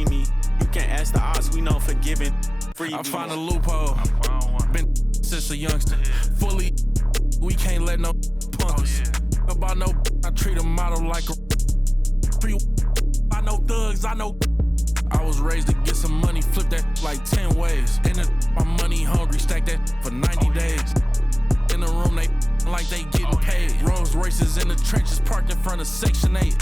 see me. You can ask the odds, we know forgiving. I find a loophole. Been since a youngster. Fully, we can't let no punk us. About no, I treat a model like a. I know thugs, I know. I was raised to get some money, flip that like 10 ways. In the, my money hungry, stack that for 90 days. In the room, they like they getting paid. Rolls Royces in the trenches, parked in front of Section 8.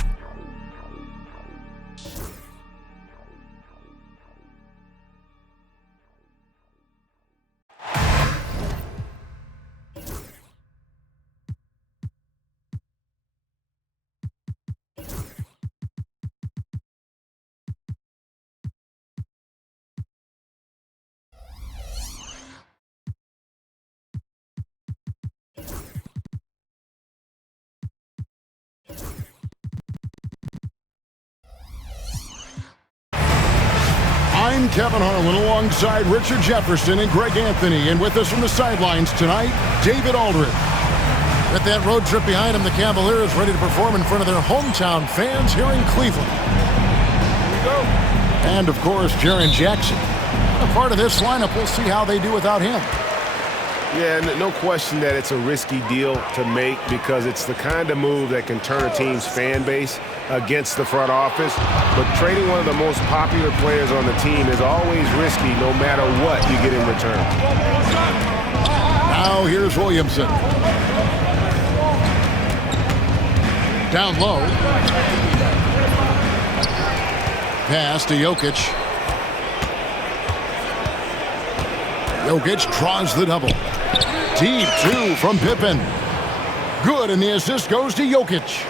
I'm Kevin Harlan alongside Richard Jefferson and Greg Anthony. And with us from the sidelines tonight, David Aldridge. With that road trip behind him, the Cavaliers ready to perform in front of their hometown fans here in Cleveland. Here we go. And, of course, Jaren Jackson. A part of this lineup, we'll see how they do without him. Yeah, no question that it's a risky deal to make because it's the kind of move that can turn a team's fan base against the front office. But trading one of the most popular players on the team is always risky no matter what you get in return. Now here's Williamson. Down low. Pass to Jokic. Jokic draws the double. Deep two from Pippen. Good, and the assist goes to Jokic.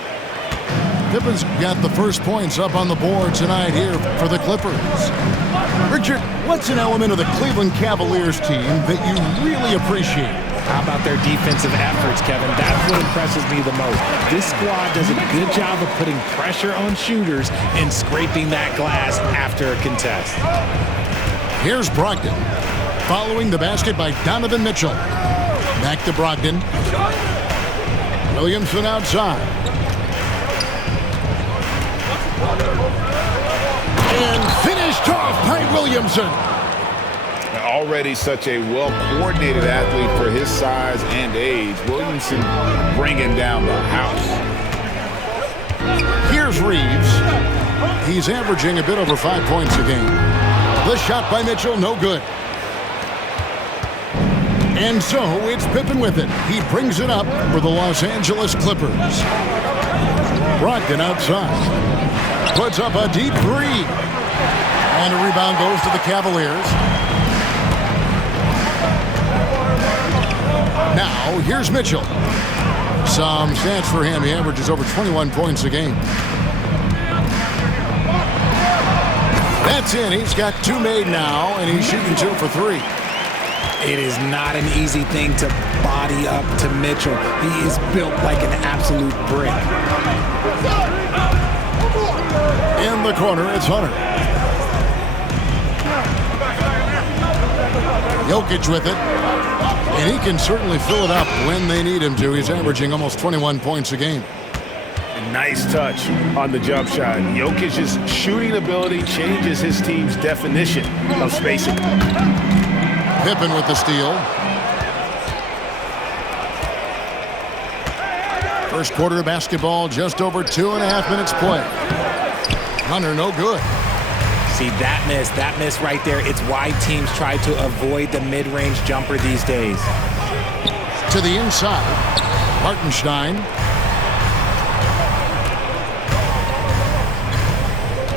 Pippen's got the first points up on the board tonight here for the Clippers. Richard, what's an element of the Cleveland Cavaliers team that you really appreciate? How about their defensive efforts, Kevin? That's what impresses me the most. This squad does a good job of putting pressure on shooters and scraping that glass after a contest. Here's Brogdon. Following the basket by Donovan Mitchell. Back to Brogdon. Williamson outside. And finished off by Williamson. Already such a well-coordinated athlete for his size and age. Williamson bringing down the house. Here's Reeves. He's averaging a bit over 5 points a game. The shot by Mitchell, no good. And so it's Pippen with it. He brings it up for the Los Angeles Clippers. Brogdon outside. Puts up a deep three. And a rebound goes to the Cavaliers. Now, here's Mitchell. Some stats for him. He averages over 21 points a game. That's in. He's got two made now, and he's shooting 2 for 3. It is not an easy thing to body up to Mitchell. He is built like an absolute brick. In the corner, it's Hunter. Jokic with it. And he can certainly fill it up when they need him to. He's averaging almost 21 points a game. Nice touch on the jump shot. Jokic's shooting ability changes his team's definition of spacing. Pippen with the steal. First quarter of basketball, just over 2.5 minutes play. Hunter, no good. See, that miss right there, it's why teams try to avoid the mid-range jumper these days. To the inside, Hartenstein.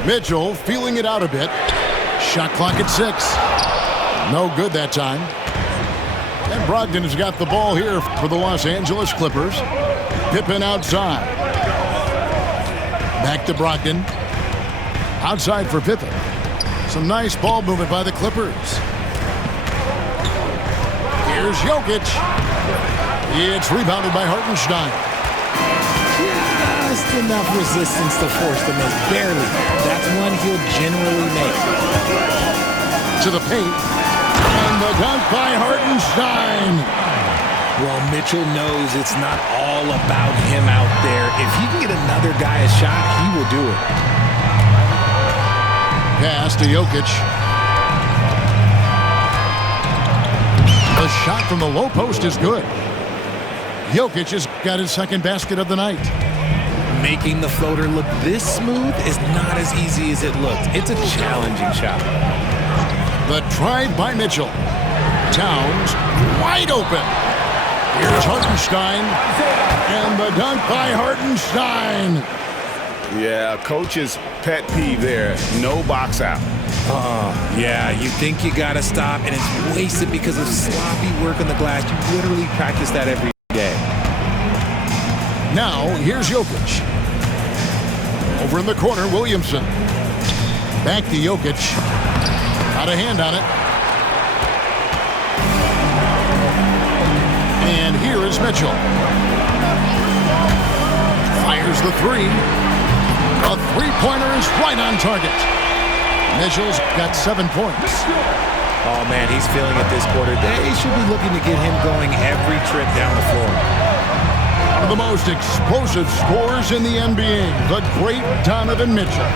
Mitchell feeling it out a bit. Shot clock at 6. No good that time. And Brogdon has got the ball here for the Los Angeles Clippers. Pippen outside. Back to Brogdon. Outside for Pippen. Some nice ball movement by the Clippers. Here's Jokic. It's rebounded by Hartenstein. Just enough resistance to force the miss. Barely. That's one he'll generally make. To the paint. And the dunk by Hartenstein. Well, Mitchell knows it's not all about him out there. If he can get another guy a shot, he will do it. pass to Jokic. The shot from the low post is good. Jokic has got his second basket of the night. Making the floater look this smooth is not as easy as it looks. It's a challenging shot. The drive by Mitchell. Towns wide open. Here's Hartenstein. And the dunk by Hartenstein. Yeah, coach's pet peeve there. No box out. Yeah, you think you gotta stop, and it's wasted because of sloppy work on the glass. You literally practice that every day. Now, here's Jokic. Over in the corner, Williamson. Back to Jokic. Got a hand on it. And here is Mitchell. Fires the three. A three-pointer is right on target. Mitchell's got 7 points. Oh, man, he's feeling it this quarter. They should be looking to get him going every trip down the floor. One of the most explosive scorers in the NBA, the great Donovan Mitchell.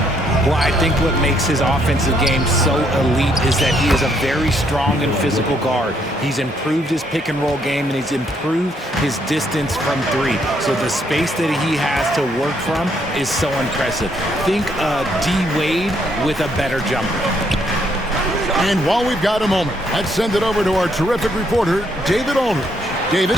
Well, I think what makes his offensive game so elite is that he is a very strong and physical guard. He's improved his pick and roll game, and he's improved his distance from three. So the space that he has to work from is so impressive. Think D. Wade with a better jumper. And while we've got a moment, let's send it over to our terrific reporter, David Aldridge. David?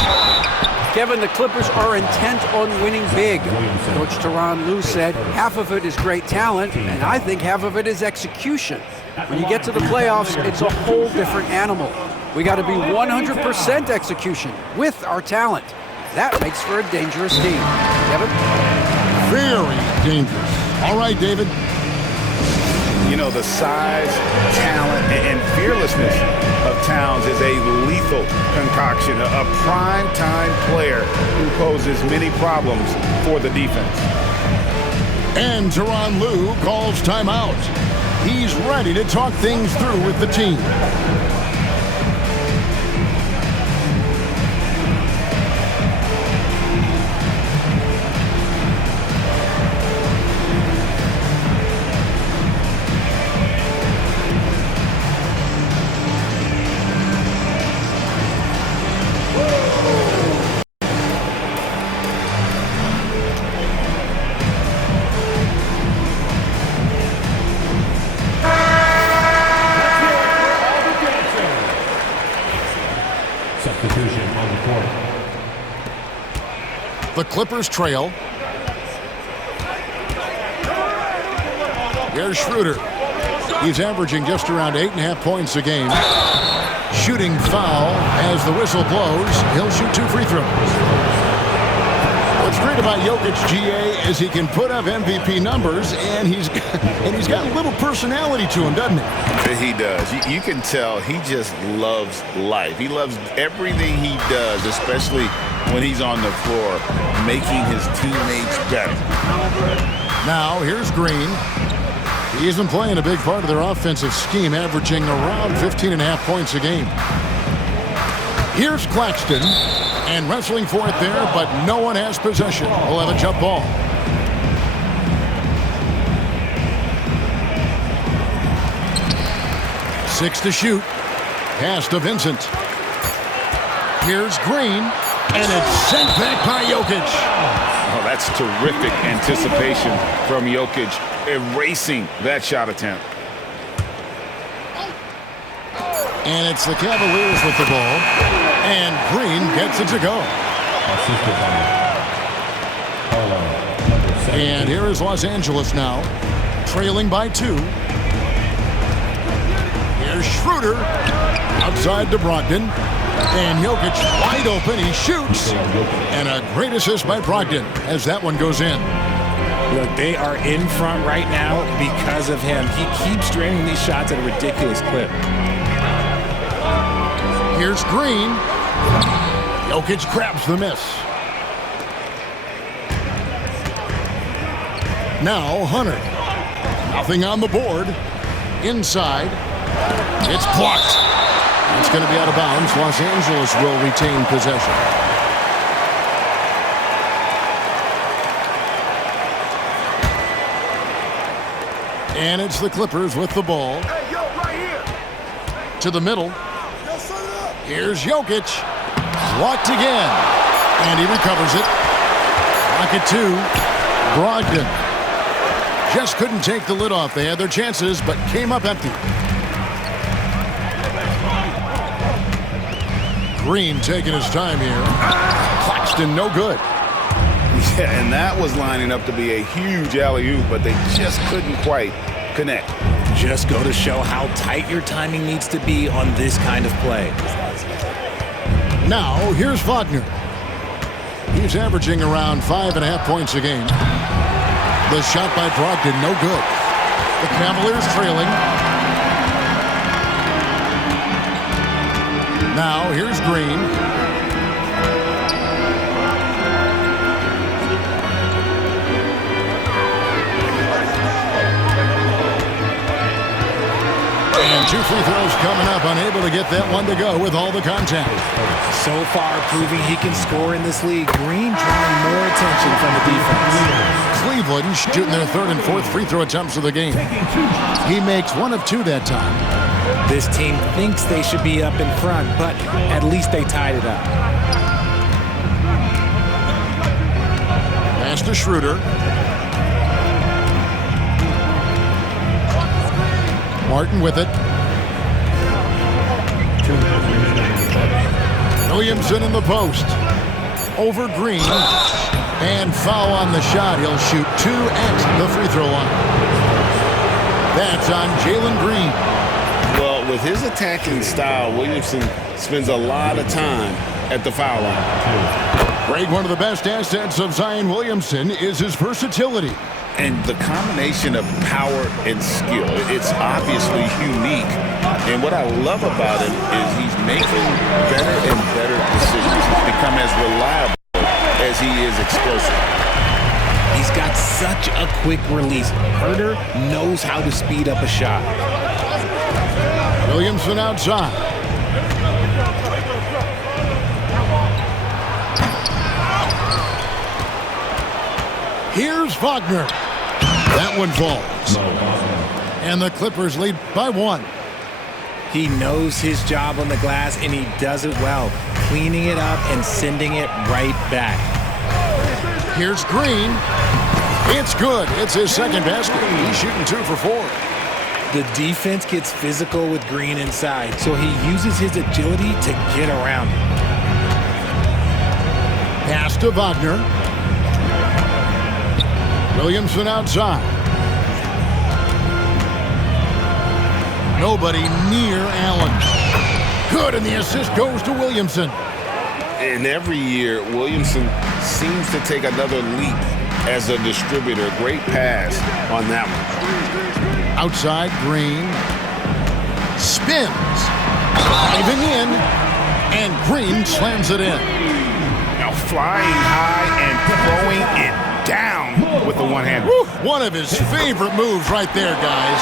Kevin, the Clippers are intent on winning big. Coach Tyronn Lue said half of it is great talent, and I think half of it is execution. When you get to the playoffs, it's a whole different animal. We got to be 100% execution with our talent. That makes for a dangerous team. Kevin? Very dangerous. All right, David. You know, the size, talent, and fearlessness of Towns is a lethal concoction, a prime-time player who poses many problems for the defense. And Tyronn Lue calls timeout. He's ready to talk things through with the team. The Clippers trail. Here's Schroeder. He's averaging just around 8.5 points a game. Shooting foul as the whistle blows. He'll shoot 2 free throws. What's great about Jokic, GA, is he can put up MVP numbers, and he's got a little personality to him, doesn't he? He does. You can tell he just loves life. He loves everything he does, especially when he's on the floor, making his teammates better. Now, here's Green. He's been playing a big part of their offensive scheme, averaging around 15.5 points a game. Here's Claxton, and wrestling for it there, but no one has possession. We'll have a jump ball. Six to shoot. Pass to Vincent. Here's Green, and it's sent back by Jokic. Oh, that's terrific anticipation from Jokic, erasing that shot attempt. And it's the Cavaliers with the ball, and Green gets it to go. And here is Los Angeles now, trailing by 2. Here's Schroeder, outside to Brogdon. And Jokic wide open, he shoots. And a great assist by Brogdon as that one goes in. Look, they are in front right now because of him. He keeps draining these shots at a ridiculous clip. Here's Green. Jokic grabs the miss. Now Hunter. Nothing on the board. Inside. It's blocked. It's going to be out of bounds. Los Angeles will retain possession. And it's the Clippers with the ball. Hey, yo, right here. To the middle. Here's Jokic. Blocked again. And he recovers it. Pocket 2. Brogdon. Just couldn't take the lid off. They had their chances, but came up empty. Green taking his time here. Claxton, no good. Yeah, and that was lining up to be a huge alley-oop, but they just couldn't quite connect. Just go to show how tight your timing needs to be on this kind of play. Now, here's Wagner. He's averaging around 5.5 points a game. The shot by Brogdon, no good. The Cavaliers trailing. Now, here's Green. And 2 free throws coming up, unable to get that one to go with all the contact. So far, proving he can score in this league. Green drawing more attention from the defense. Cleveland shooting their 3rd and 4th free throw attempts of the game. He makes 1 of 2 that time. This team thinks they should be up in front, but at least they tied it up. Pass to Schroeder. Martin with it. Williamson in the post. Over Green. And foul on the shot. He'll shoot 2 at the free throw line. That's on Jalen Green. Well, with his attacking style, Williamson spends a lot of time at the foul line. Greg, one of the best assets of Zion Williamson is his versatility. And the combination of power and skill, it's obviously unique. And what I love about him is he's making better and better decisions. He's become as reliable as he is explosive. He's got such a quick release. Herter knows how to speed up a shot. Williamson outside. Here's Wagner. That one falls. And the Clippers lead by 1. He knows his job on the glass, and he does it well, cleaning it up and sending it right back. Here's Green. It's good. It's his 2nd basket. He's shooting 2 for 4. The defense gets physical with Green inside, so he uses his agility to get around it. Pass to Wagner. Williamson outside. Nobody near Allen. Good, and the assist goes to Williamson. And every year, Williamson seems to take another leap as a distributor. Great pass on that one. Outside, Green. Spins. Diving in. And Green slams it in. Now flying high and throwing it down with the one-hander. One of his favorite moves right there, guys.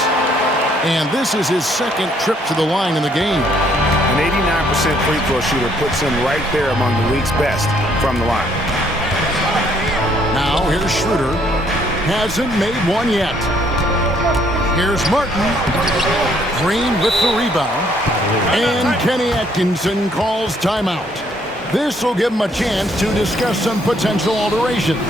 And this is his 2nd trip to the line in the game. An 89% free throw shooter puts him right there among the league's best from the line. Now here's Schroeder. Hasn't made one yet. Here's Martin. Green with the rebound. And Kenny Atkinson calls timeout. This will give him a chance to discuss some potential alterations.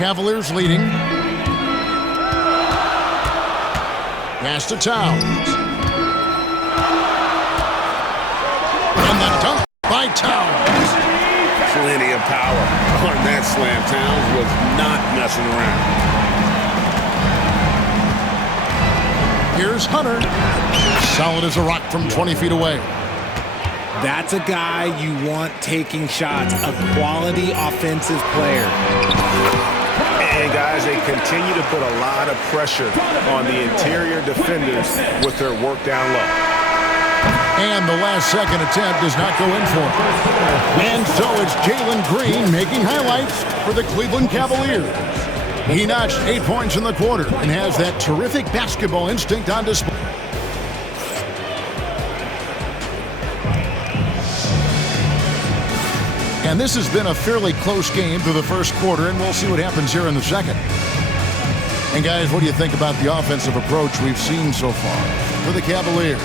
Cavaliers leading. Pass to Towns. And the dunk by Towns. Plenty of power on that slam. Towns was not messing around. Here's Hunter. Solid as a rock from 20 feet away. That's a guy you want taking shots, a quality offensive player. And guys, they continue to put a lot of pressure on the interior defenders with their work down low. And the last second attempt does not go in for it. And so it's Jalen Green making highlights for the Cleveland Cavaliers. He notched 8 points in the quarter and has that terrific basketball instinct on display. And this has been a fairly close game through the first quarter, and we'll see what happens here in the second. And guys, what do you think about the offensive approach we've seen so far for the Cavaliers?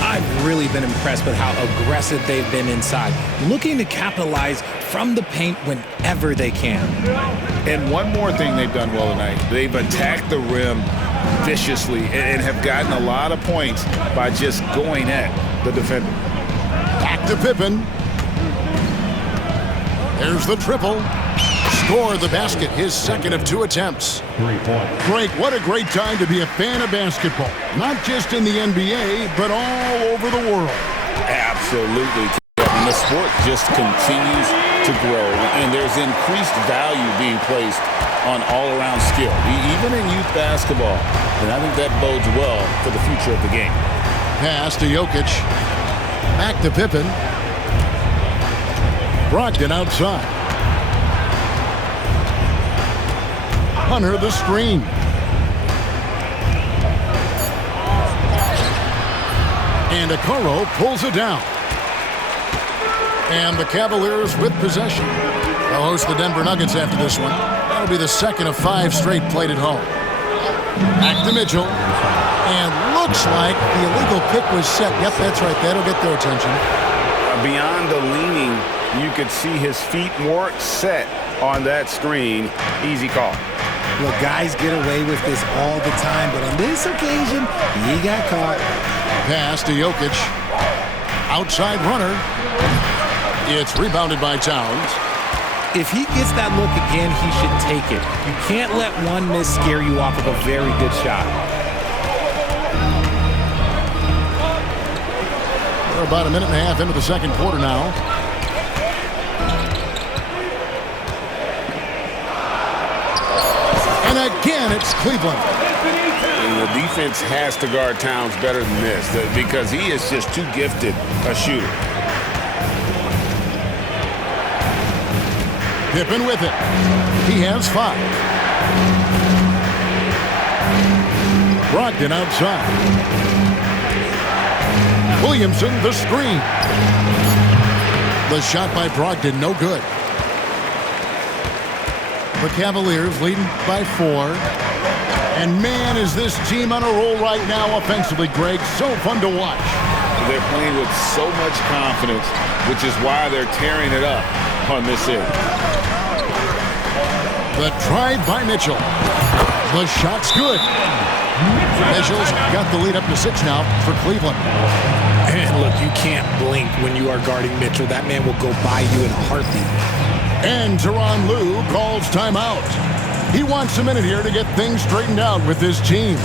I've really been impressed with how aggressive they've been inside, looking to capitalize from the paint whenever they can. And one more thing they've done well tonight, they've attacked the rim viciously and have gotten a lot of points by just going at the defender. Back to Pippen. There's the triple. Score the basket, his second of 2 attempts. Greg, what a great time to be a fan of basketball. Not just in the NBA, but all over the world. Absolutely. And the sport just continues to grow, and there's increased value being placed on all-around skill, even in youth basketball. And I think that bodes well for the future of the game. Pass to Jokic. Back to Pippen. Brogdon outside. Hunter the screen. And Okoro pulls it down. And the Cavaliers with possession. They'll host the Denver Nuggets after this one. That'll be the second of 5 straight played at home. Back to Mitchell. And looks like the illegal pick was set. Yep, that's right. That'll get their attention. Beyond the leaning, you could see his feet more set on that screen. Easy call. Look, guys get away with this all the time, but on this occasion, he got caught. Pass to Jokic. Outside runner. It's rebounded by Towns. If he gets that look again, he should take it. You can't let one miss scare you off of a very good shot. We're about a minute and a half into the second quarter now. And again, it's Cleveland. And the defense has to guard Towns better than this because he is just too gifted a shooter. Pippen with it. He has 5. Brogdon outside. Williamson the screen. The shot by Brogdon, no good. The Cavaliers leading by 4. And man, is this team on a roll right now offensively, Greg. So fun to watch. They're playing with so much confidence, which is why they're tearing it up on this end. The drive by Mitchell. The shot's good. Mitchell's got the lead up to 6 now for Cleveland. And look, you can't blink when you are guarding Mitchell. That man will go by you in a heartbeat. And Tyronn Lue calls timeout. He wants a minute here to get things straightened out with his team.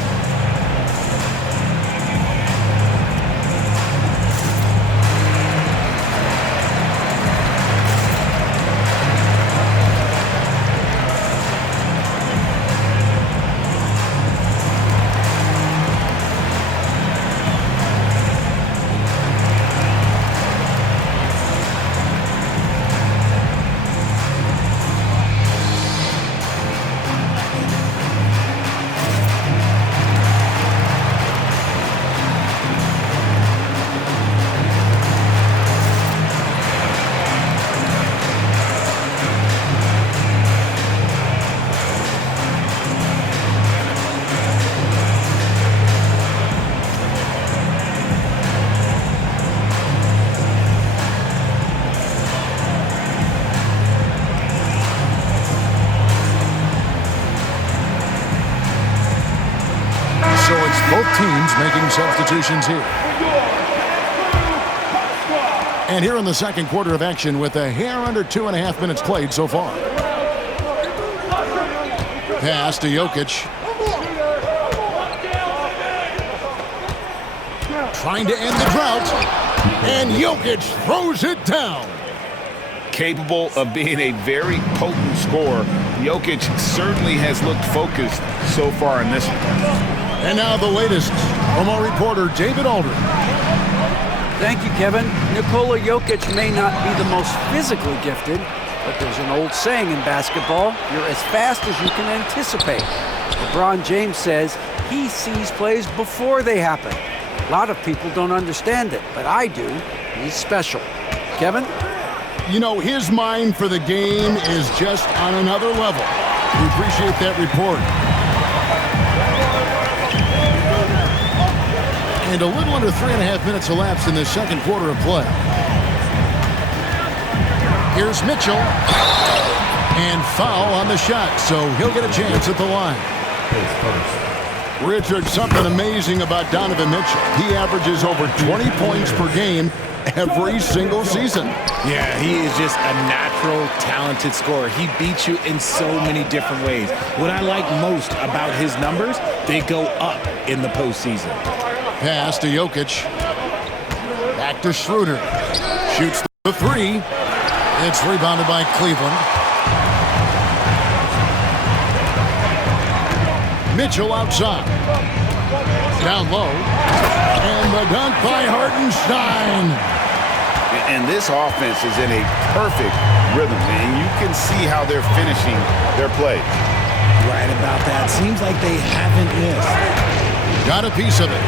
Both teams making substitutions here. And here in the second quarter of action with a hair under 2.5 minutes played so far. Pass to Jokic. Trying to end the drought. And Jokic throws it down. Capable of being a very potent scorer Jokic certainly has looked focused so far in this one. And now the latest from our reporter, David Aldridge. Thank you, Kevin. Nikola Jokic may not be the most physically gifted, but there's an old saying in basketball, you're as fast as you can anticipate. LeBron James says he sees plays before they happen. A lot of people don't understand it, but I do. He's special. Kevin? You know, his mind for the game is just on another level. We appreciate that report. And a little under 3.5 minutes elapsed in the second quarter of play. Here's Mitchell. And foul on the shot, so he'll get a chance at the line. Richard, something amazing about Donovan Mitchell. He averages over 20 points per game every single season. Yeah, he is just a natural, talented scorer. He beats you in so many different ways. What I like most about his numbers, they go up in the postseason. Pass to Jokic. Back to Schroeder. Shoots the three. It's rebounded by Cleveland. Mitchell outside. Down low. And the dunk by Hartenstein. And this offense is in a perfect rhythm, and you can see how they're finishing their play. Right about that. Seems like they haven't missed. Got a piece of it.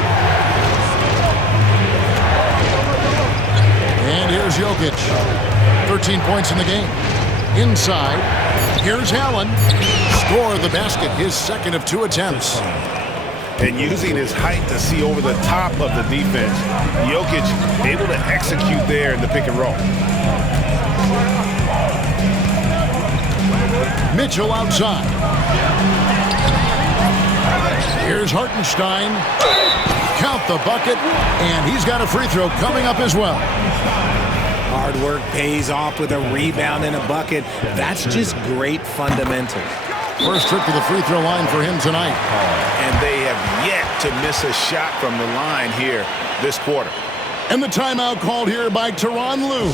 And here's Jokic. 13 points in the game. Inside. Here's Allen. Score the basket. His second of 2 attempts. And using his height to see over the top of the defense, Jokic able to execute there in the pick and roll. Mitchell outside. Here's Hartenstein. Count the bucket, and he's got a free throw coming up as well. Hard work pays off with a rebound and a bucket. That's just great fundamentals. First trip to the free throw line for him tonight. And they have yet to miss a shot from the line here this quarter. And the timeout called here by Tyronn Lue.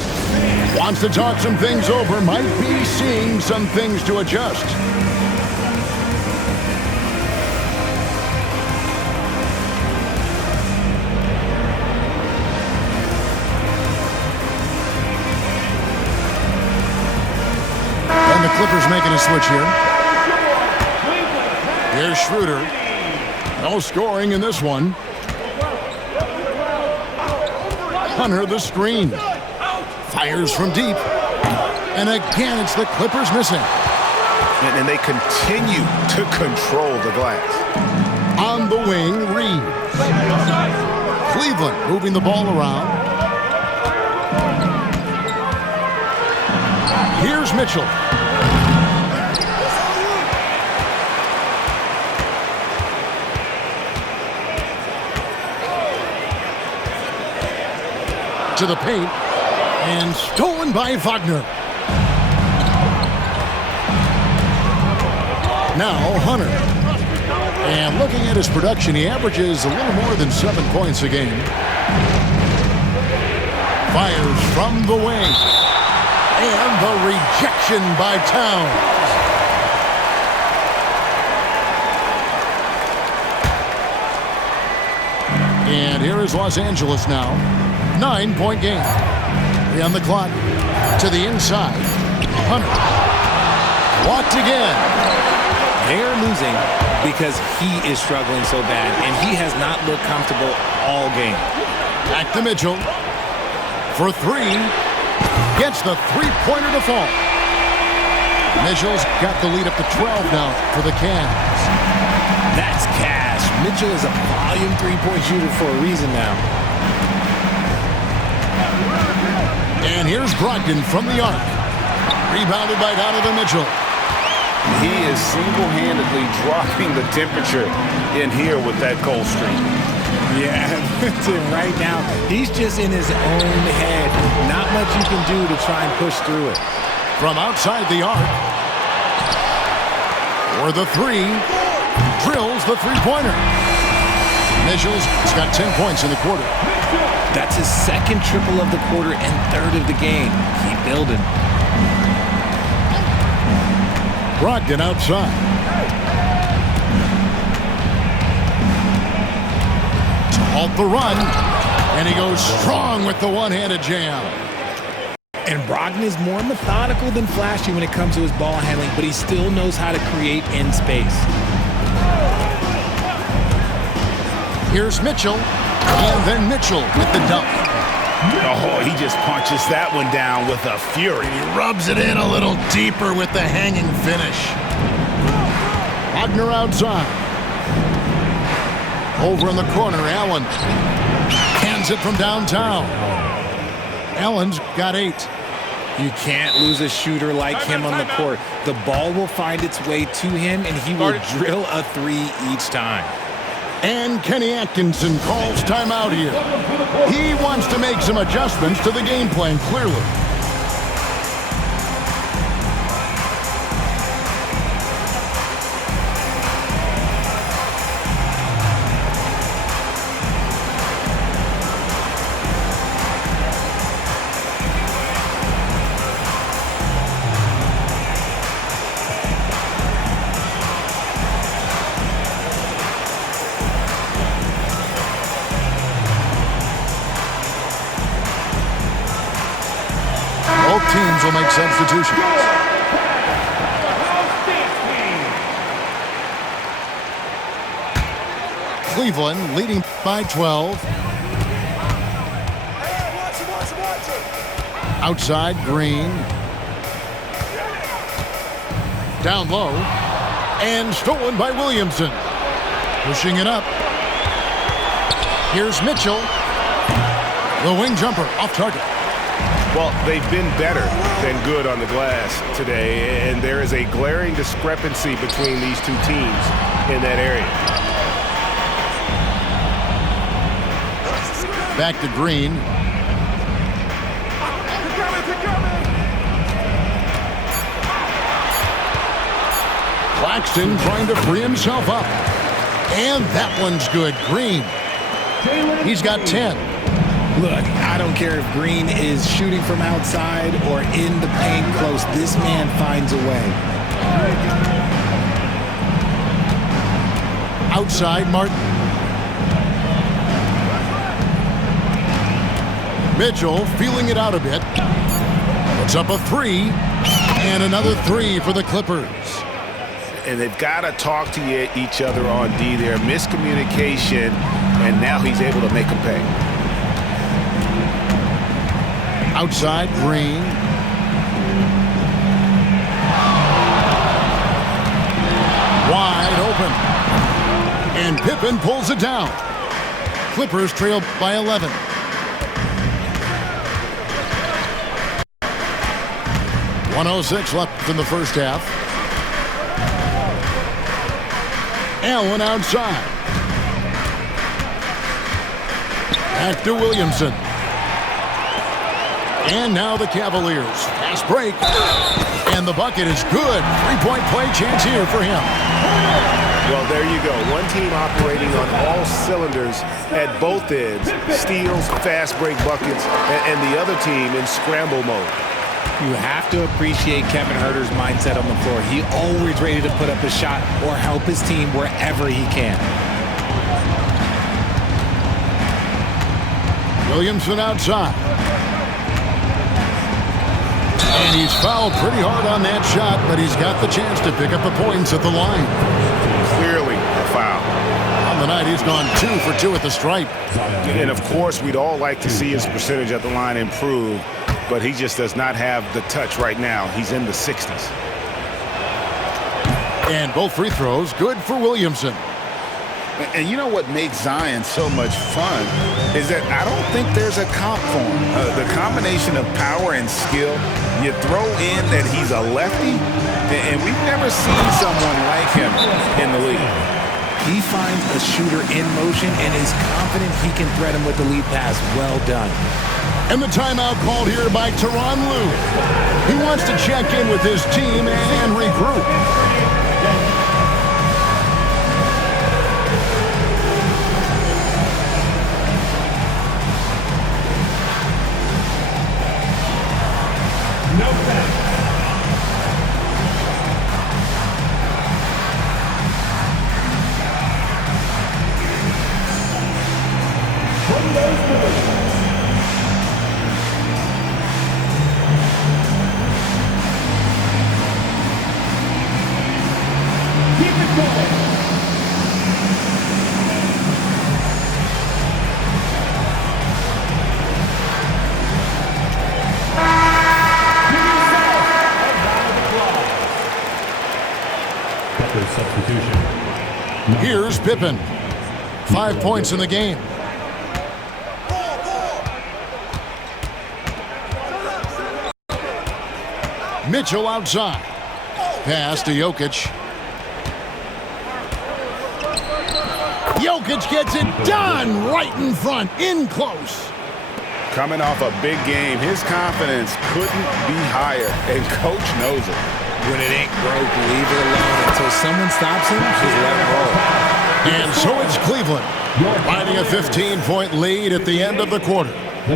Wants to talk some things over, might be seeing some things to adjust. And the Clippers making a switch here. Here's Schroeder. No scoring in this one. Hunter the screen. Fires from deep. And again, it's the Clippers missing. And they continue to control the glass. On the wing, Reed. Cleveland moving the ball around. Here's Mitchell. To the paint, and stolen by Wagner. Now Hunter. And looking at his production, he averages a little more than 7 points a game. Fires from the wing. And the rejection by Towns. And here is Los Angeles now. 9-point game. 3 on the clock. To the inside. Hunter. Walked again. They're losing because he is struggling so bad, and he has not looked comfortable all game. Back to Mitchell. For 3. Gets the three-pointer to fall. Mitchell's got the lead up to 12 now for the Cavs. That's cash. Mitchell is a volume three-point shooter for a reason now. And here's Brogdon from the arc. Rebounded by Donovan Mitchell. He is single-handedly dropping the temperature in here with that cold streak. Yeah, right now, he's just in his own head. Not much you can do to try and push through it. From outside the arc. For the 3. Drills the three-pointer. Mitchell's got 10 points in the quarter. That's his second triple of the quarter and third of the game. Keep building. Brogdon outside. To halt the run. And he goes strong with the one-handed jam. And Brogdon is more methodical than flashy when it comes to his ball handling, but he still knows how to create in space. Here's Mitchell, and then Mitchell with the dunk. Oh, he just punches that one down with a fury. He rubs it in a little deeper with the hanging finish. Wagner outside. Over in the corner, Allen hands it from downtown. Allen's got 8. You can't lose a shooter like him on the court. The ball will find its way to him, and he will drill a 3 each time. And Kenny Atkinson calls timeout here. He wants to make some adjustments to the game plan, clearly. Both teams will make substitutions. Cleveland leading by 12. Outside, Green. Down low. And stolen by Williamson. Pushing it up. Here's Mitchell. The wing jumper off target. Well, they've been better than good on the glass today, and there is a glaring discrepancy between these two teams in that area. Back to Green. Claxton trying to free himself up. And that one's good. Green. He's got 10. Look, I don't care if Green is shooting from outside or in the paint close. This man finds a way. Outside, Martin. Mitchell feeling it out a bit. Puts up a 3. And another 3 for the Clippers. And they've got to talk to each other on D there. Miscommunication, and now he's able to make them pay. Outside, Green. Wide open. And Pippen pulls it down. Clippers trail by 11. .106 left in the first half. Allen outside. Back to Williamson. And now the Cavaliers. Fast break. And the bucket is good. 3-point play chance here for him. Well, there you go. One team operating on all cylinders at both ends. Steals, fast break buckets, and the other team in scramble mode. You have to appreciate Kevin Huerter's mindset on the floor. He always ready to put up a shot or help his team wherever he can. Williamson outside. And he's fouled pretty hard on that shot, but he's got the chance to pick up the points at the line. Clearly a foul. On the night, he's gone 2 for 2 at the stripe. And, of course, we'd all like to see his percentage at the line improve, but he just does not have the touch right now. He's in the 60s. And both free throws good for Williamson. And you know what makes Zion so much fun is that I don't think there's a comp for him. The combination of power and skill, you throw in that he's a lefty, and we've never seen someone like him in the league. He finds a shooter in motion and is confident he can thread him with the lead pass. Well done. And the timeout called here by Tyronn Lue. He wants to check in with his team and regroup. Here's Pippen. 5 points in the game. Mitchell outside. Pass to Jokic. Jokic gets it done right in front, in close. Coming off a big game, his confidence couldn't be higher, and coach knows it. When it ain't broke, leave it alone until someone stops him. Just let him roll. And so it's Cleveland, finding a 15-point lead at the end of the quarter.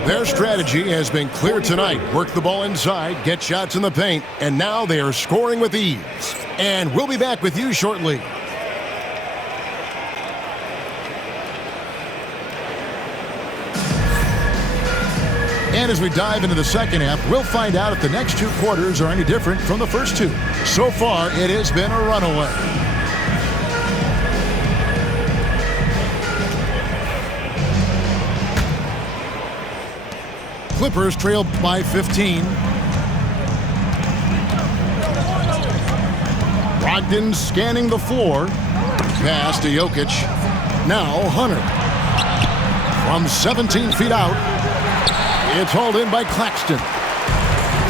Their strategy has been clear tonight. Work the ball inside, get shots in the paint, and now they are scoring with ease. And we'll be back with you shortly. And as we dive into the second half, we'll find out if the next 2 quarters are any different from the first 2. So far, it has been a runaway. Clippers trail by 15. Brogdon scanning the floor. Pass to Jokic. Now Hunter. From 17 feet out. It's hauled in by Claxton.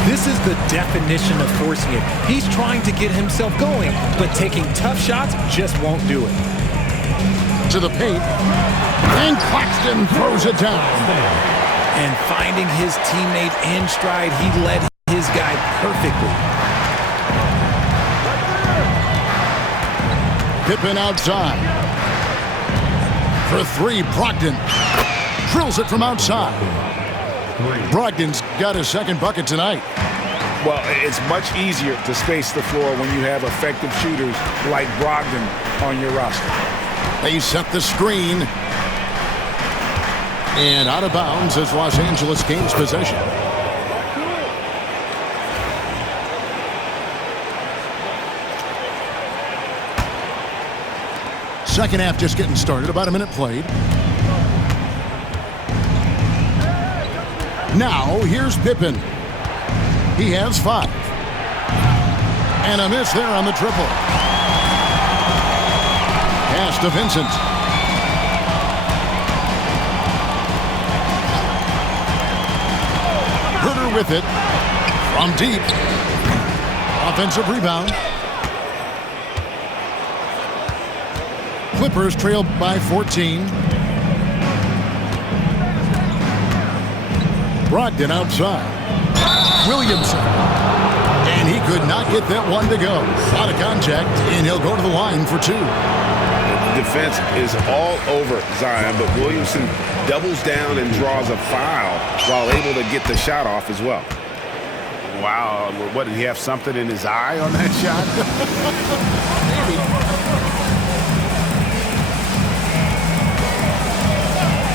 This is the definition of forcing it. He's trying to get himself going, but taking tough shots just won't do it. To the paint. And Claxton throws it down. And finding his teammate in stride, he led his guy perfectly. Pippen outside. For 3, Brogdon. Drills it from outside. Brogdon's got his second bucket tonight. Well, it's much easier to space the floor when you have effective shooters like Brogdon on your roster. They set the screen. And out of bounds as Los Angeles gains possession. Second half just getting started. About a minute played. Now, here's Pippen. He has 5. And a miss there on the triple. Pass to Vincent. Herter with it. From deep. Offensive rebound. Clippers trailed by 14. Brogdon outside. Williamson. And he could not get that one to go. Out of contact, and he'll go to the line for 2. Defense is all over Zion, but Williamson doubles down and draws a foul while able to get the shot off as well. Wow, what, did he have something in his eye on that shot?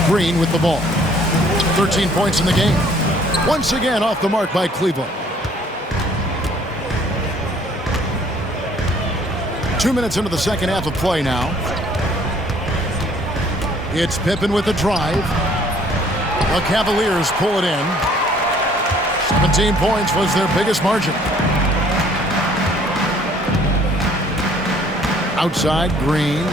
Green with the ball. 13 points in the game. Once again off the mark by Cleveland. 2 minutes into the second half of play now. It's Pippen with the drive. The Cavaliers pull it in. 17 points was their biggest margin. Outside, Green.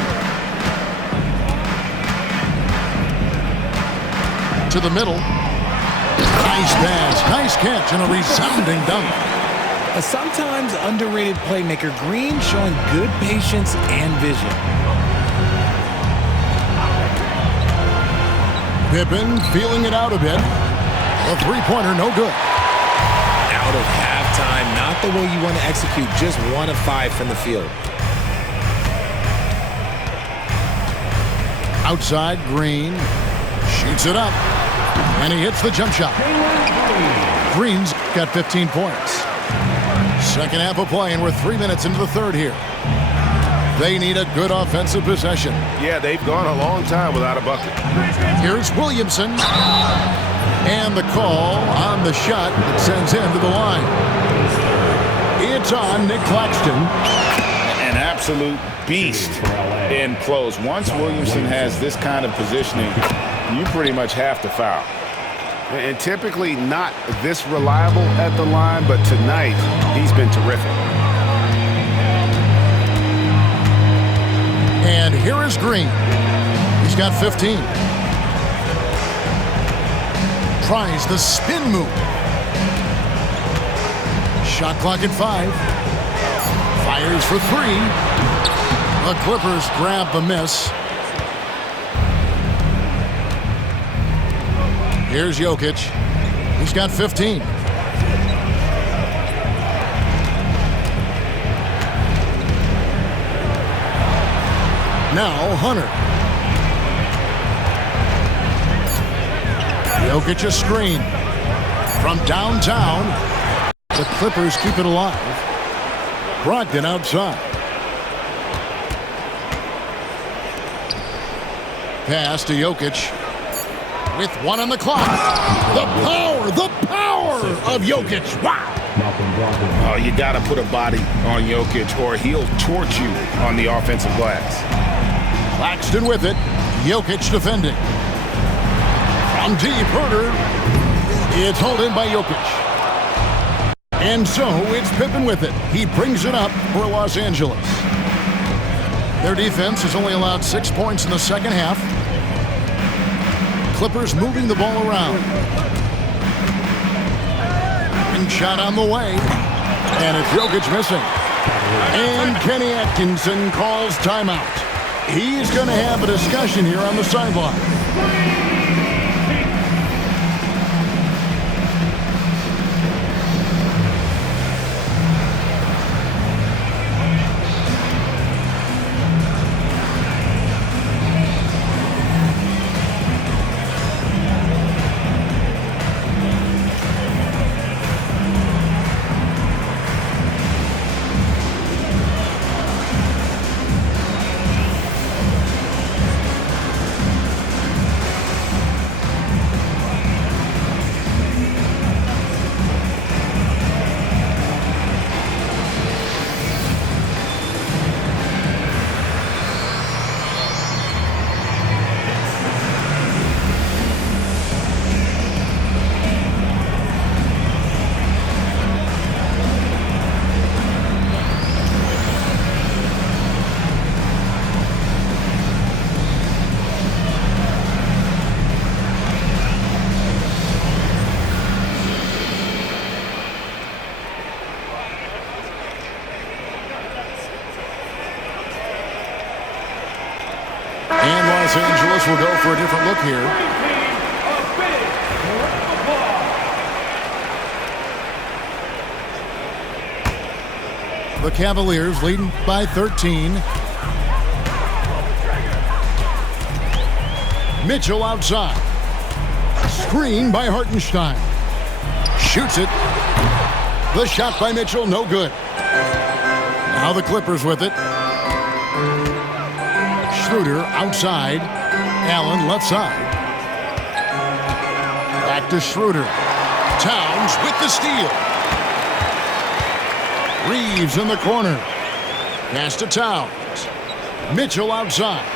To the middle. Nice pass, nice catch, and a resounding dunk. A sometimes underrated playmaker, Green showing good patience and vision. Pippen feeling it out a bit. A three-pointer, no good. Out of halftime, not the way you want to execute, just 1 of 5 from the field. Outside, Green shoots it up, and he hits the jump shot. Green's got 15 points. Second half of play, and we're 3 minutes into the third here. They need a good offensive possession. Yeah, they've gone a long time without a bucket. Here's Williamson. And the call on the shot that sends him to the line. It's on Nick Claxton. An absolute beast in close. Once Williamson has this kind of positioning, you pretty much have to foul. And typically not this reliable at the line, but tonight he's been terrific. And here is Green. He's got 15. Tries the spin move. Shot clock at 5. Fires for 3. The Clippers grab the miss. Here's Jokic. He's got 15. Now Hunter. Jokic a screen. From downtown, the Clippers keep it alive. Brogdon outside. Pass to Jokic. With 1 on the clock. The power of Jokic. Wow. Oh, you got to put a body on Jokic or he'll torch you on the offensive glass. Claxton with it. Jokic defending. From deep, Herter. It's hauled in by Jokic. And so it's Pippen with it. He brings it up for Los Angeles. Their defense has only allowed 6 points in the second half. Clippers moving the ball around. And shot on the way. And it's Jokic missing. And Kenny Atkinson calls timeout. He's going to have a discussion here on the sideline. Los Angeles will go for a different look here. The Cavaliers leading by 13. Mitchell outside. Screen by Hartenstein. Shoots it. The shot by Mitchell, no good. Now the Clippers with it. Schroeder outside. Allen left side. Back to Schroeder. Towns with the steal. Reeves in the corner. Pass to Towns. Mitchell outside.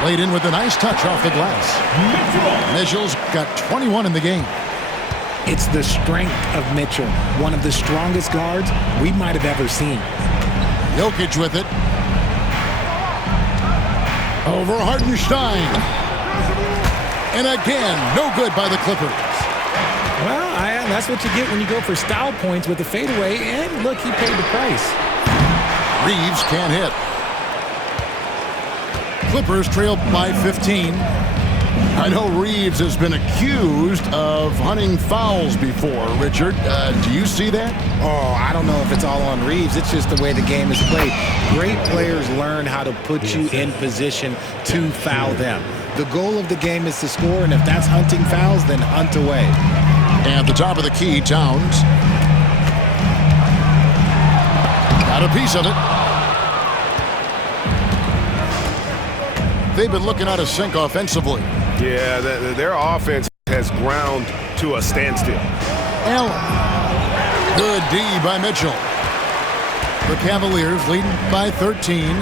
Played in with a nice touch off the glass. Mitchell's got 21 in the game. It's the strength of Mitchell, one of the strongest guards we might have ever seen. Jokic with it. Over Hartenstein. And again, no good by the Clippers. Well, that's what you get when you go for style points with the fadeaway, and look, he paid the price. Reeves can't hit. Clippers trail by 15. I know Reeves has been accused of hunting fouls before, Richard. Do you see that? Oh, I don't know if it's all on Reeves. It's just the way the game is played. Great players learn how to put you in position to foul them. The goal of the game is to score, and if that's hunting fouls, then hunt away. At the top of the key, Towns. Got a piece of it. They've been looking out of sync offensively. Yeah, their offense has ground to a standstill. Allen. Good D by Mitchell. The Cavaliers leading by 13.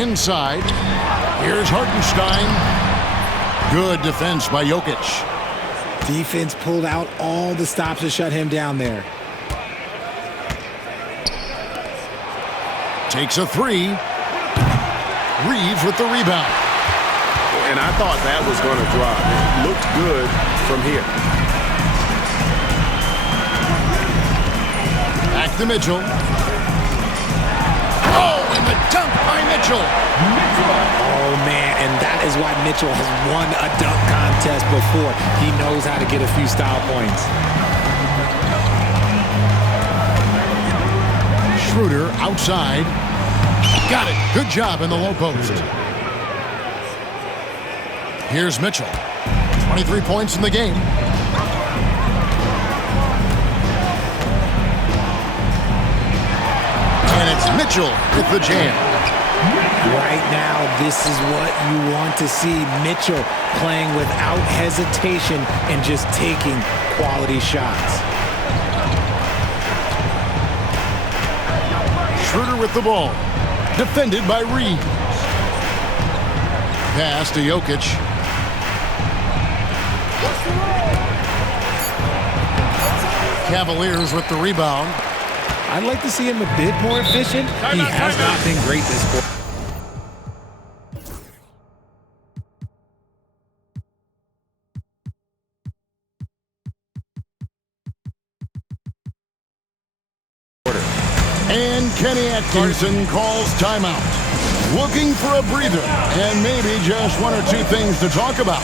Inside. Here's Hartenstein. Good defense by Jokic. Defense pulled out all the stops to shut him down there. Takes a three. Reeves with the rebound. And I thought that was going to drop. It looked good from here. Back to Mitchell. Oh, and the dunk by Mitchell. Oh, man, and that is why Mitchell has won a dunk contest before. He knows how to get a few style points. Schroeder outside. Got it. Good job in the low post. Here's Mitchell. 23 points in the game. And it's Mitchell with the jam. Right now, this is what you want to see. Mitchell playing without hesitation and just taking quality shots. Schroeder with the ball. Defended by Reeves. Pass to Jokic. Cavaliers with the rebound. I'd like to see him a bit more efficient. He has not been great this quarter. And Kenny Atkinson calls timeout. Looking for a breather and maybe just one or two things to talk about.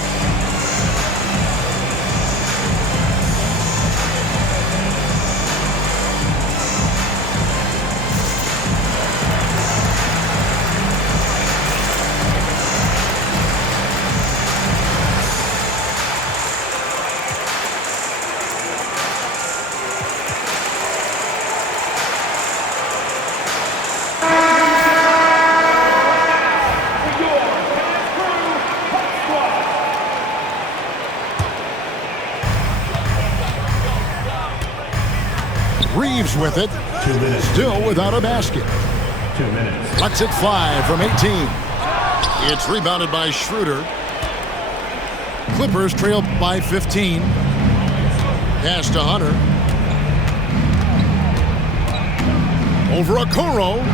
Reeves with it. 2 minutes. Still without a basket. 2 minutes. Lets it fly from 18. It's rebounded by Schroeder. Clippers trail by 15. Pass to Hunter. Over Okoro.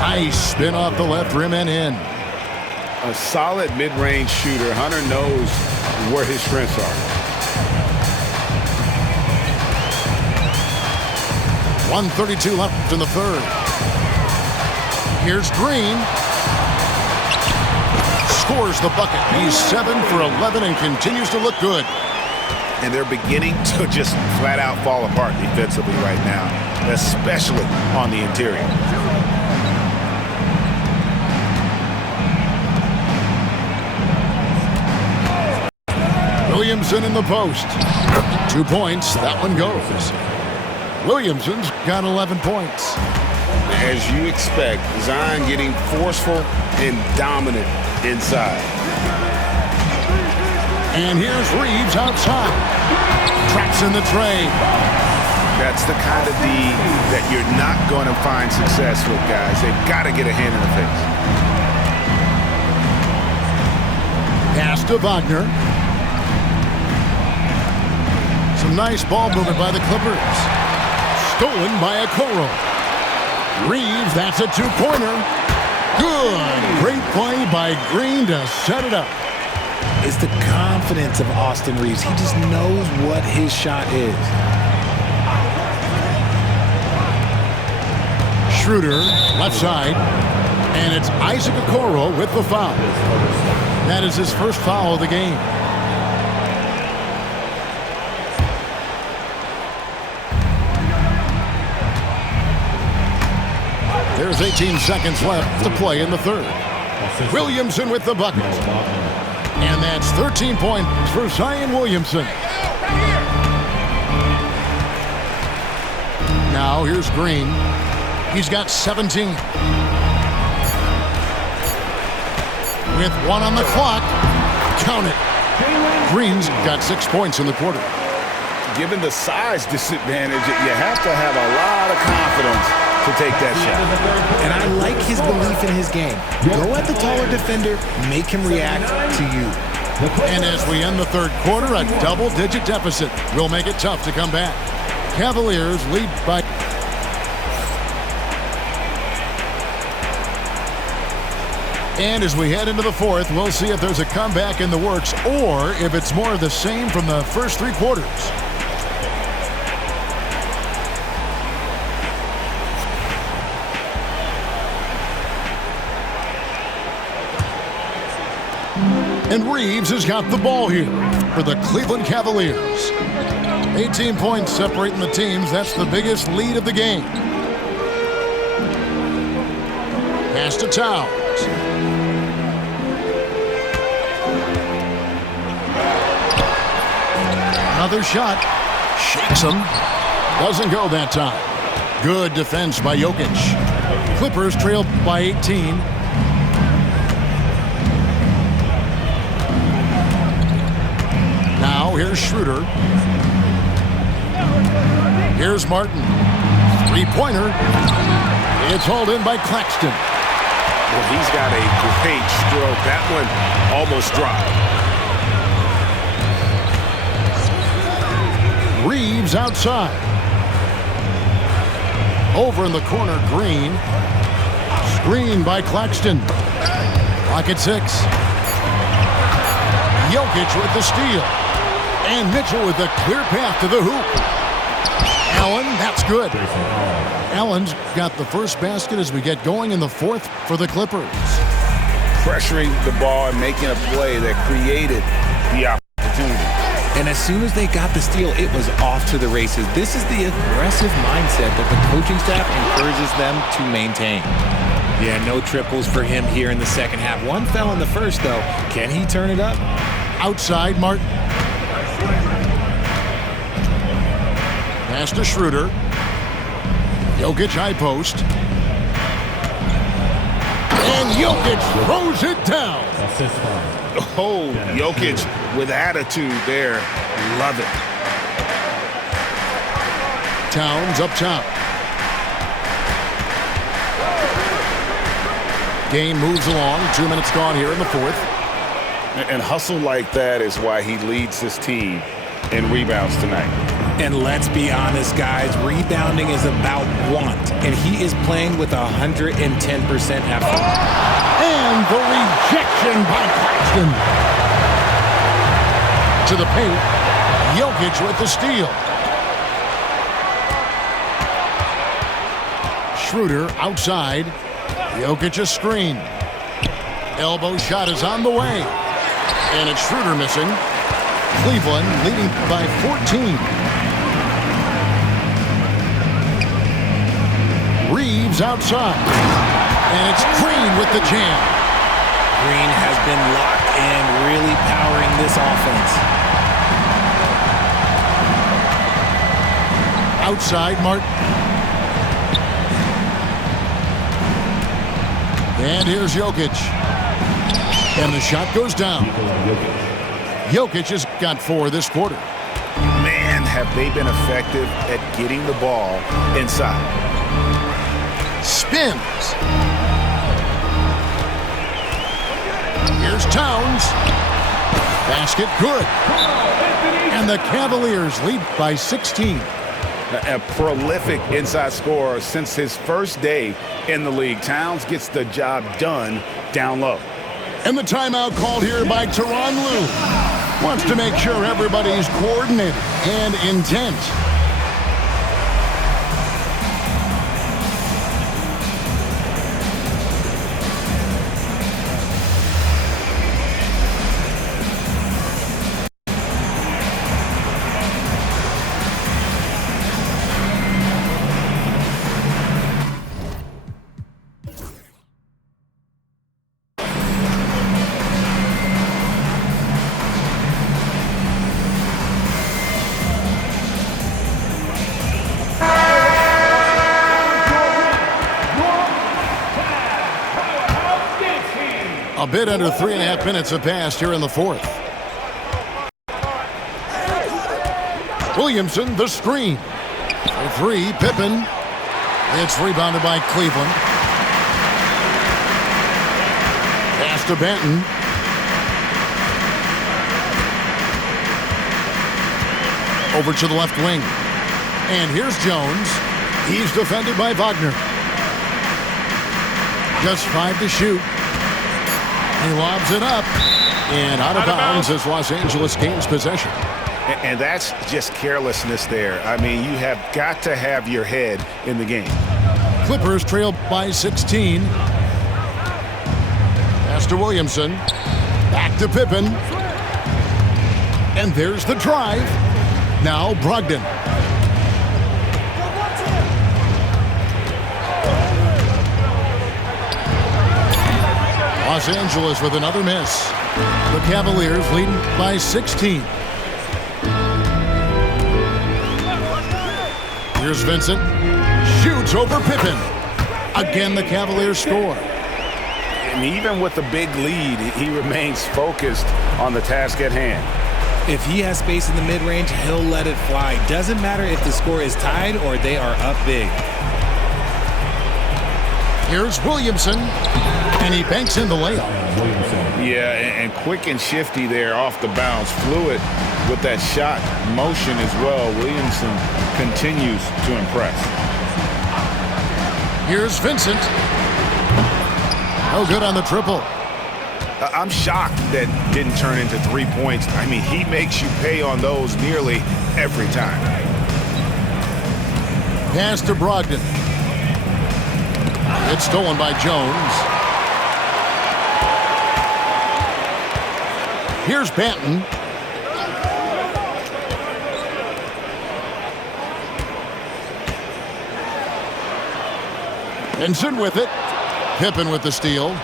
Nice spin off the left rim and in. A solid mid-range shooter. Hunter knows where his strengths are. 1:32 left in the third. Here's Green. Scores the bucket. He's 7 for 11 and continues to look good. And they're beginning to just flat out fall apart defensively right now, especially on the interior. Williamson in the post. 2 points. That one goes. Williamson's got 11 points. As you expect, Zion getting forceful and dominant inside. And here's Reeves outside. Traps in the tray. That's the kind of D that you're not going to find success with, guys. They've got to get a hand in the face. Pass to Wagner. Some nice ball movement by the Clippers. Stolen by Okoro. Reeves, that's a two-pointer. Good. Great play by Green to set it up. It's the confidence of Austin Reeves. He just knows what his shot is. Schroeder, left side. And it's Isaac Okoro with the foul. That is his first foul of the game. There's 18 seconds left to play in the third. Williamson with the bucket. And that's 13 points for Zion Williamson. Now here's Green. He's got 17. With 1 on the clock. Count it. Green's got 6 points in the quarter. Given the size disadvantage, you have to have a lot of confidence to take that shot. And I like his belief in his game. Go at the taller defender, make him react to you. And as we end the third quarter, a double-digit deficit will make it tough to come back. Cavaliers lead by... And as we head into the fourth, we'll see if there's a comeback in the works or if it's more of the same from the first three quarters. And Reeves has got the ball here for the Cleveland Cavaliers. 18 points separating the teams. That's the biggest lead of the game. Pass to Towns. Another shot. Shakes him. Doesn't go that time. Good defense by Jokic. Clippers trailed by 18. Now here's Schroeder. Here's Martin. Three-pointer. It's hauled in by Claxton. Well, he's got a great stroke. That one almost dropped. Reeves outside. Over in the corner, Green. Screen by Claxton. Clock at 6. Jokic with the steal. And Mitchell with a clear path to the hoop. Allen, that's good. Allen's got the first basket as we get going in the fourth for the Clippers. Pressuring the ball and making a play that created the opportunity. And as soon as they got the steal, it was off to the races. This is the aggressive mindset that the coaching staff encourages them to maintain. Yeah, no triples for him here in the second half. One fell in the first, though. Can he turn it up? Outside, Martin. Pass to Schroeder. Jokic high post. And Jokic throws it down. Oh, Jokic with attitude there. Love it. Towns up top. Game moves along. 2 minutes gone here in the fourth. And hustle like that is why he leads his team in rebounds tonight. And let's be honest, guys, rebounding is about want. And he is playing with 110% effort. And the rejection by Claxton. To the paint. Jokic with the steal. Schroeder outside. Jokic a screen. Elbow shot is on the way. And it's Schroeder missing. Cleveland leading by 14. Reeves outside. And it's Green with the jam. Green has been locked in, really powering this offense. Outside, Martin. And here's Jokic. And the shot goes down. Jokic has got 4 this quarter. Man, have they been effective at getting the ball inside. Spins. Here's Towns. Basket good. And the Cavaliers lead by 16. A prolific inside scorer since his first day in the league. Towns gets the job done down low. And the timeout called here by Tyronn Lue. Wants to make sure everybody's coordinated and intent. A bit under 3.5 minutes have passed here in the fourth. Williamson, the screen. For 3, Pippen. It's rebounded by Cleveland. Pass to Benton. Over to the left wing. And here's Jones. He's defended by Wagner. Just 5 to shoot. He lobs it up. And out of bounds as Los Angeles gains possession. And that's just carelessness there. I mean, you have got to have your head in the game. Clippers trail by 16. Pass to Williamson. Back to Pippen. And there's the drive. Now Brogdon. Los Angeles with another miss. The Cavaliers leading by 16. Here's Vincent. Shoots over Pippen. Again, the Cavaliers score. And even with the big lead, he remains focused on the task at hand. If he has space in the mid-range, he'll let it fly. Doesn't matter if the score is tied or they are up big. Here's Williamson. And he banks in the layup. Yeah, and quick and shifty there off the bounce. Fluid with that shot motion as well. Williamson continues to impress. Here's Vincent. No good on the triple. I'm shocked that didn't turn into 3 points. I mean, he makes you pay on those nearly every time. Pass to Brogdon. It's stolen by Jones. Here's Banton. Vincent with it. Pippen with the steal.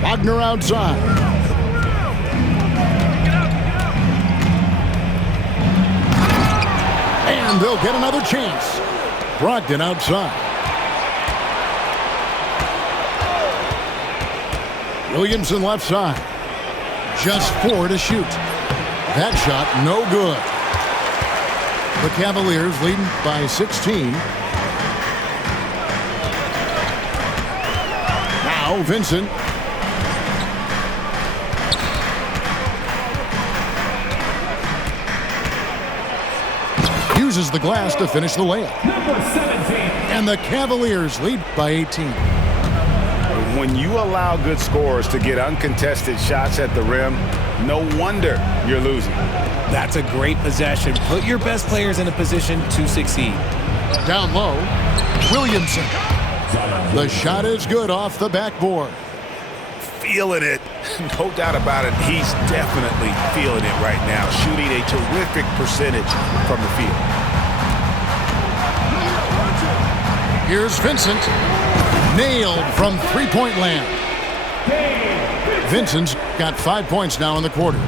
Wagner outside. And they'll get another chance. Brogdon outside. Williamson left side. Just 4 to shoot. That shot no good. The Cavaliers leading by 16. Now Vincent. Uses the glass to finish the layup. Number 17. And the Cavaliers lead by 18. When you allow good scorers to get uncontested shots at the rim, no wonder you're losing. That's a great possession. Put your best players in a position to succeed. Down low, Williamson. The shot is good off the backboard. Feeling it. No doubt about it. He's definitely feeling it right now. Shooting a terrific percentage from the field. Here's Vincent. Nailed from three-point land. Vincent's got 5 points now in the quarter.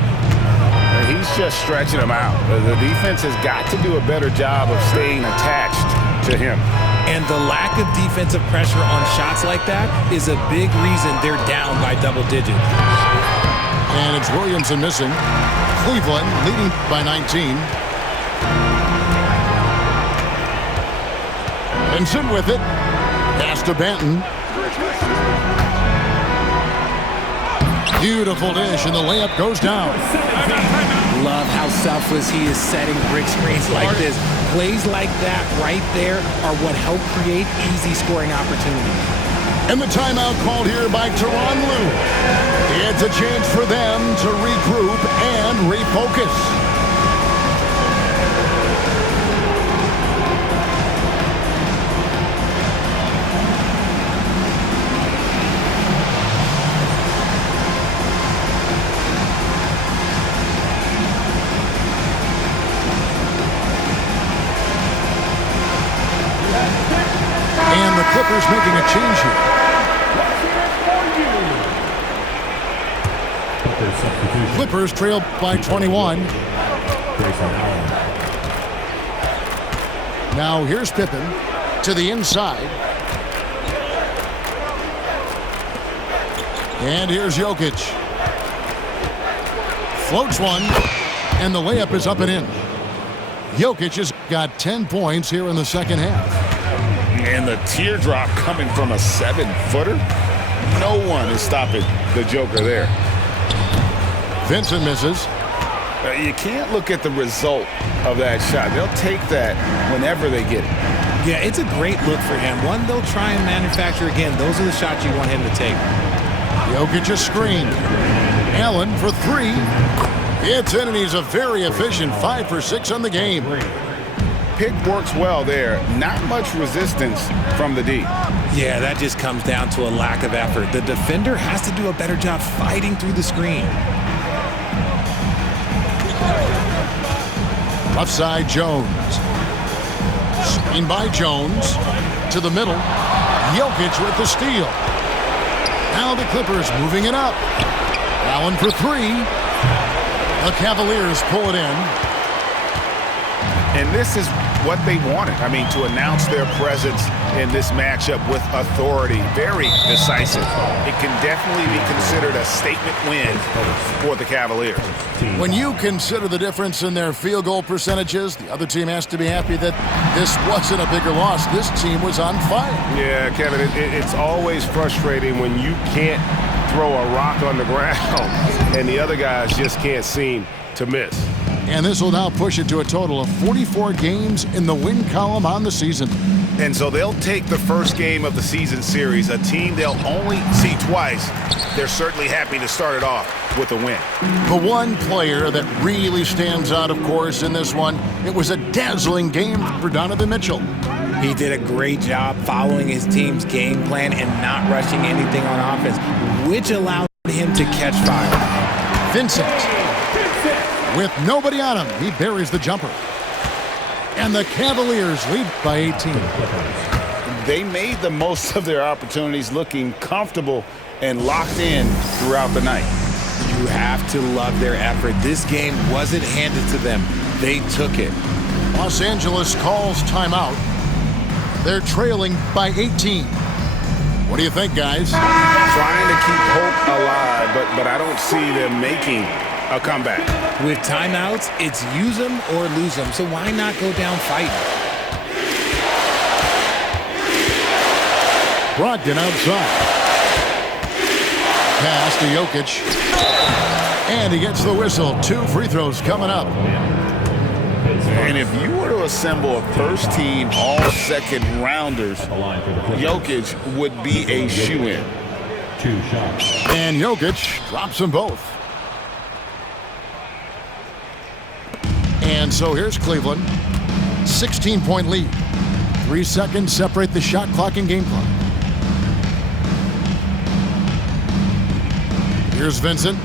He's just stretching them out. The defense has got to do a better job of staying attached to him. And the lack of defensive pressure on shots like that is a big reason they're down by double digits. And it's Williamson missing. Cleveland leading by 19. Vincent with it. Pass to Banton. Beautiful dish, and the layup goes down. Love how selfless he is setting brick screens like this. Plays like that right there are what help create easy scoring opportunities. And the timeout called here by Tyronn Lue. It's a chance for them to regroup and refocus. And the Clippers making a change here. Clippers trail by 21. Now here's Pippen to the inside. And here's Jokic. Floats one, and the layup is up and in. Jokic has got 10 points here in the second half. And the teardrop coming from a 7-footer. No one is stopping the Joker there. Vincent misses. You can't look at the result of that shot. They'll take that whenever they get it. Yeah, it's a great look for him. One they'll try and manufacture again. Those are the shots you want him to take. Jokic a screen. Allen for three. It's in, and he's a very efficient 5 for 6 on the game. Pick works well there. Not much resistance from the D. Yeah, that just comes down to a lack of effort. The defender has to do a better job fighting through the screen. Left side, Jones. Screen by Jones. To the middle. Jokic with the steal. Now the Clippers moving it up. Allen for three. The Cavaliers pull it in. And this is what they wanted. I mean, to announce their presence in this matchup with authority. Very decisive. It can definitely be considered a statement win for the Cavaliers. When you consider the difference in their field goal percentages, the other team has to be happy that this wasn't a bigger loss. This team was on fire. Yeah, Kevin, it's always frustrating when you can't throw a rock on the ground and the other guys just can't seem to miss. And this will now push it to a total of 44 games in the win column on the season. And so they'll take the first game of the season series, a team they'll only see twice. They're certainly happy to start it off with a win. The one player that really stands out, of course, in this one, it was a dazzling game for Donovan Mitchell. He did a great job following his team's game plan and not rushing anything on offense, which allowed him to catch fire. Vincent. With nobody on him, he buries the jumper. And the Cavaliers lead by 18. They made the most of their opportunities, looking comfortable and locked in throughout the night. You have to love their effort. This game wasn't handed to them. They took it. Los Angeles calls timeout. They're trailing by 18. What do you think, guys? Trying to keep hope alive, but I don't see them making a comeback. With timeouts, it's use them or lose them, so why not go down fighting? Brogdon outside. Pass to Jokic. And he gets the whistle. 2 free throws coming up. And if you were to assemble a first-team all-second-rounders, Jokic would be a shoo-in. And Jokic drops them both. And so here's Cleveland. 16-point lead. 3 seconds separate the shot clock and game clock. Here's Vincent.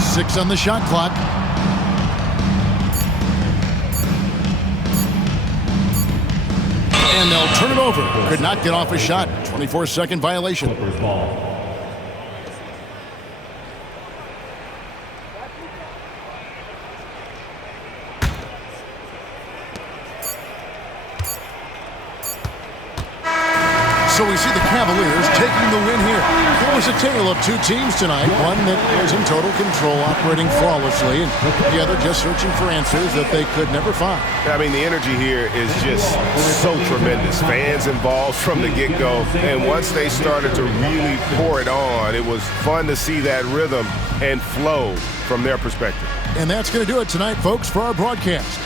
Six on the shot clock. And they'll turn it over. Could not get off a shot. 24-second violation. So we see the Cavaliers taking the win here. It was a tale of 2 teams tonight. One that was in total control, operating flawlessly, and the other just searching for answers that they could never find. I mean, the energy here is just so tremendous. Fans involved from the get-go, and once they started to really pour it on, it was fun to see that rhythm and flow from their perspective. And that's going to do it tonight, folks, for our broadcast.